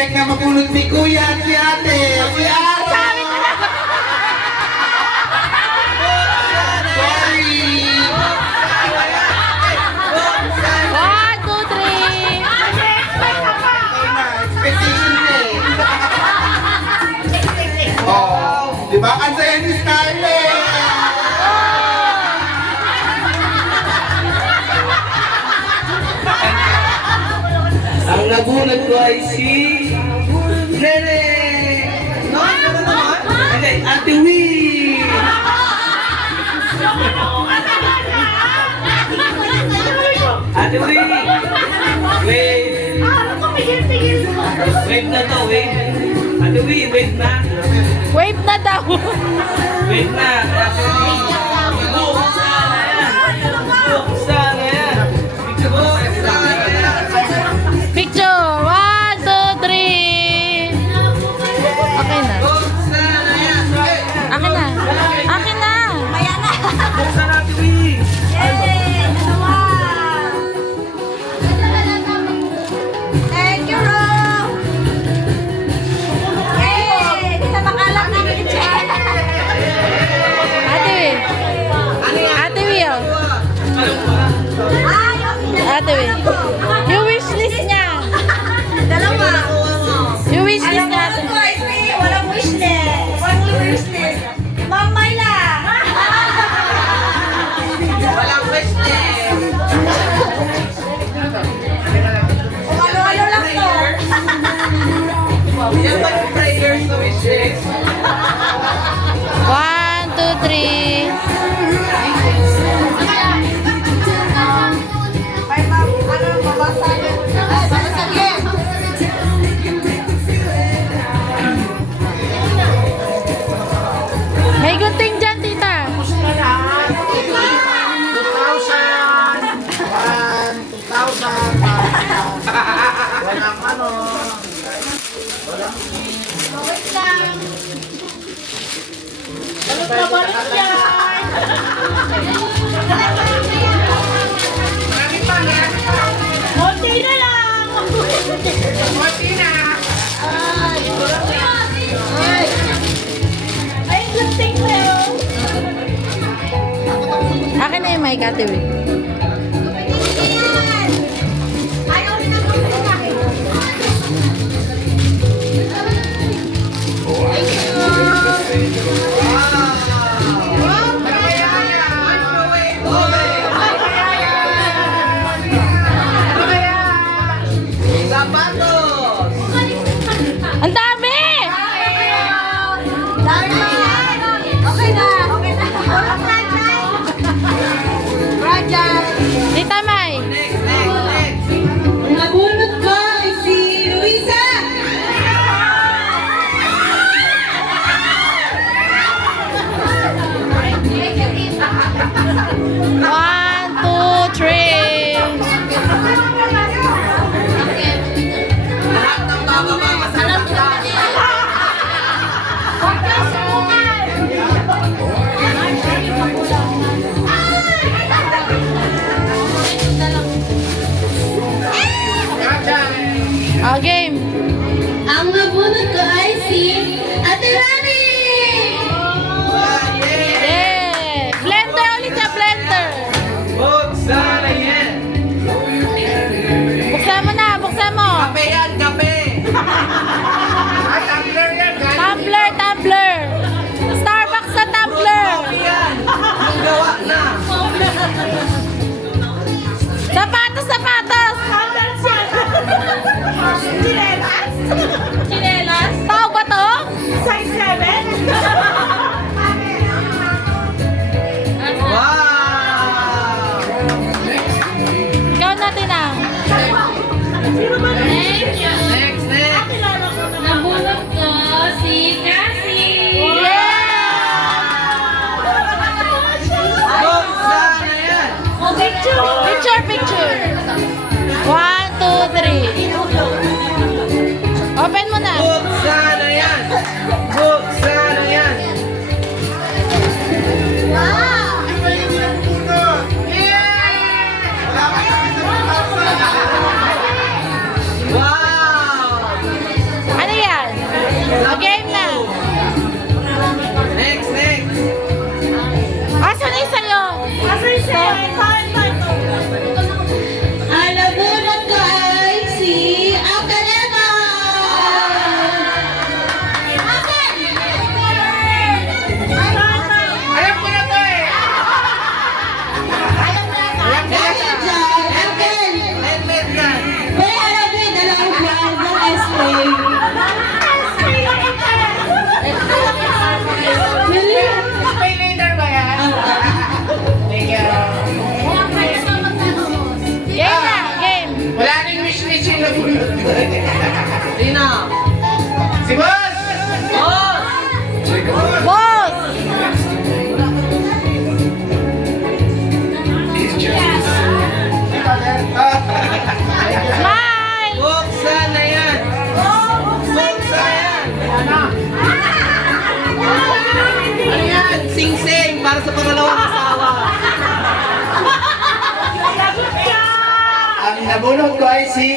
expect na mabunod si Kuya at si Ate. Si Ate! Sabi ko na! Sorry! 1, 2, 3! Expectation eh. Oh, di ba? Ang saya ni Scarlett! Ang nagulat ko ay si Nene! No? Ano naman? Hindi, Ate Wee! Ate Wee! Wave! Wave na to, wave! Ate Wee, wave na! Wave na daw! Wave na! Ate Wee! Buksan na yan! Buksan na yan! Buksan na yan! Picture! 1, 2, 3! Okay na. Buksan na yan! Akin na. Akin na. Maya na. Buksan na, Ate Wee! Thank you, Ro! Yay! Kita makalat ng kitchen! Ate Wee. Ate Wee, oh. Ate Wee. Yung wishlist niya. Dalawa. Yung wishlist niya. Alam mo, walang wishlist. Walang wishlist. Mamay lang. Walang wishlist! Kung ano-ano lang to. Yan ba yung prayers na wishes? 1, 2, 3. May ano, babasagin. Ay, babasagin. May gunting dyan, tita. Wait lang. Balik yan. Konti na lang. Konti na. Ay. Ay, gunting mo yun. Akin na yung mic, Ate Wee. Ayaw rin ang gunting natin. Zapatos! Ang dami! Okay na. Okay na. Project. Tita May. Next, next, next! Nabunot ko ay si Luisa. One, two, three. Lahat ng bababa, masarap lang! Oh, game. Ang nabunot ko ay si Ate Rani. Yeah. Blender ulit siya, blender. Buksan na yan! Buksan mo na, buksan mo. Kape yan, kape! Ay, tumbler yan, guys! Tumbler, tumbler. Starbucks sa tumbler. Kape yan! Ang gawa na! Sapatos, sapatos. Chinelas? Chinelas? Tao ba to? Size 7? Wow! Ikaw natin na. Sino ba? Next, next! Nabunot ko si Cassie. Buksan na yan! Picture, picture. 1, 2, 3. Open mo na. Buksan na yan! Buksan na yan! Wow! Ano yan? Sing-sing para sa pangalawang asawa. Ang nabunod ko ay si...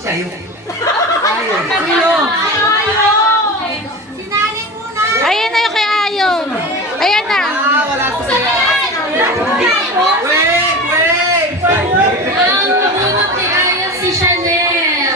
Sayo. Ayon. Sinaling muna. Ayan na yung kay Ayon. Ayan na. Wala ko sa'yo. Wait! Ang nabunot ni Aya si Chanel.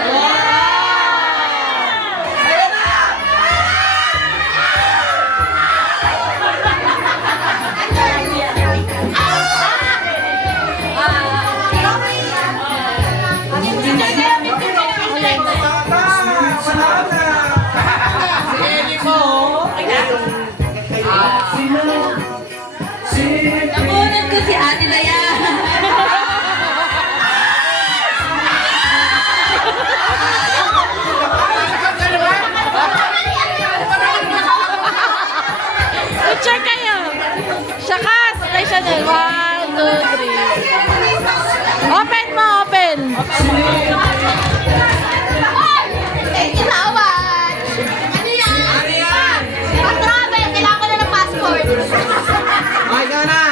Nabunot ko si Ate Laya. Picture kayo. Shakas. Kay Chanel. 1, 2, 3. Open mo, open. Thank you so much. Ano yan? Ano yan? Pag-travel, kailangan ko na ng passport. Ay, ikaw na!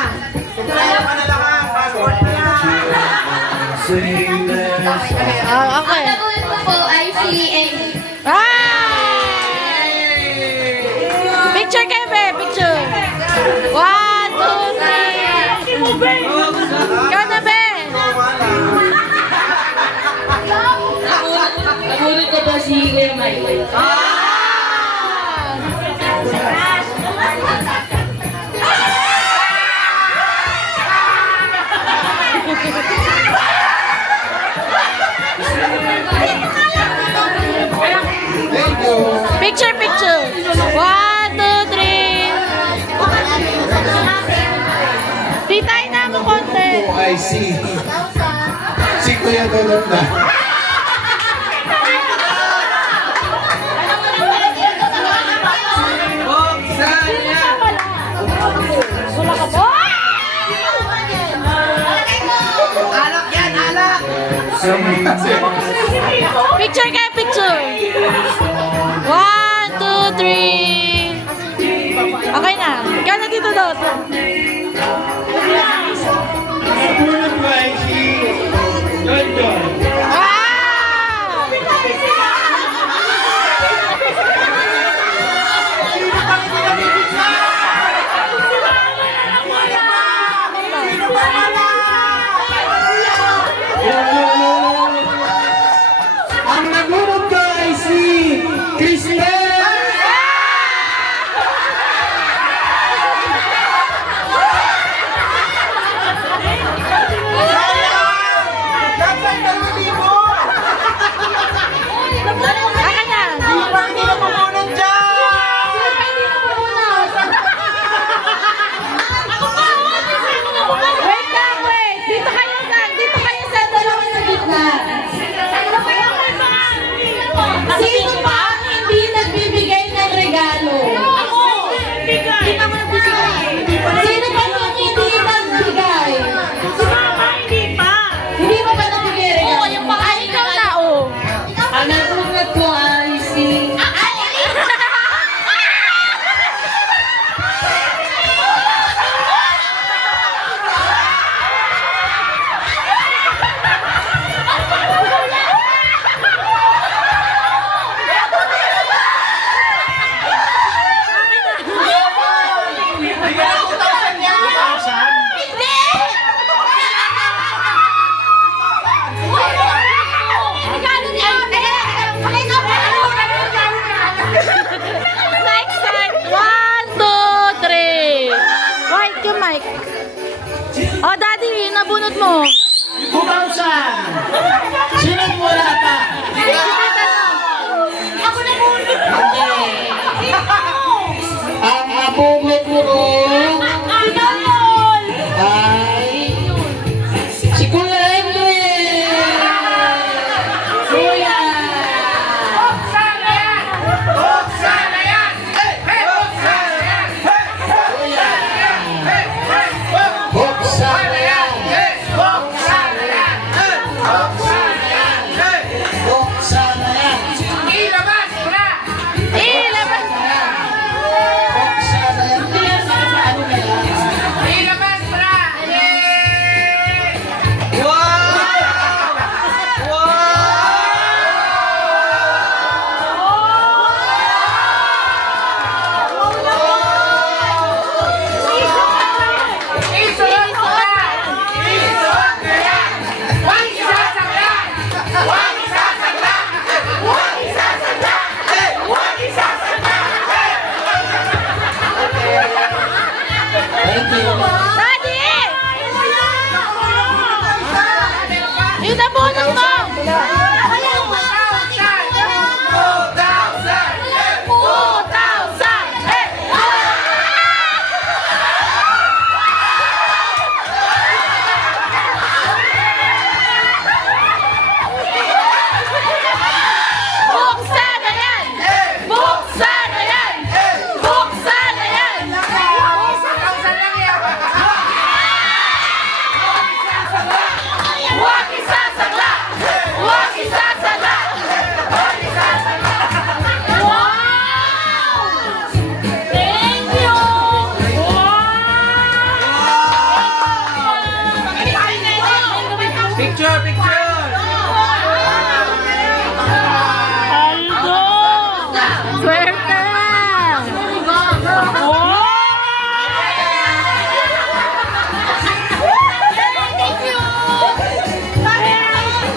Okay. Ang nabunot ko po ay si Amy. Ay! Picture kayo, be. Picture. 1, 2, 3. Ikaw na, be. Nabunot ko po si Kuya Mike. Picture, picture. 1, 2, 3. Titay na mo konti. Ko ay si... Si Kuya Dolor na. Buksan niya! Wala ka po? Alak yan, alak! Picture kayo, picture. 1, 2, 3. Okay na. Ikaw na dito, Dot. Nabunod ko ay si... John John. Wow! Ang nabunod ko ay si... Cristel! Aka na. Wait lang, wait. Dito kayo sa dalawa sa gitna. Sino pa ang hindi nagbibigay ng regalo?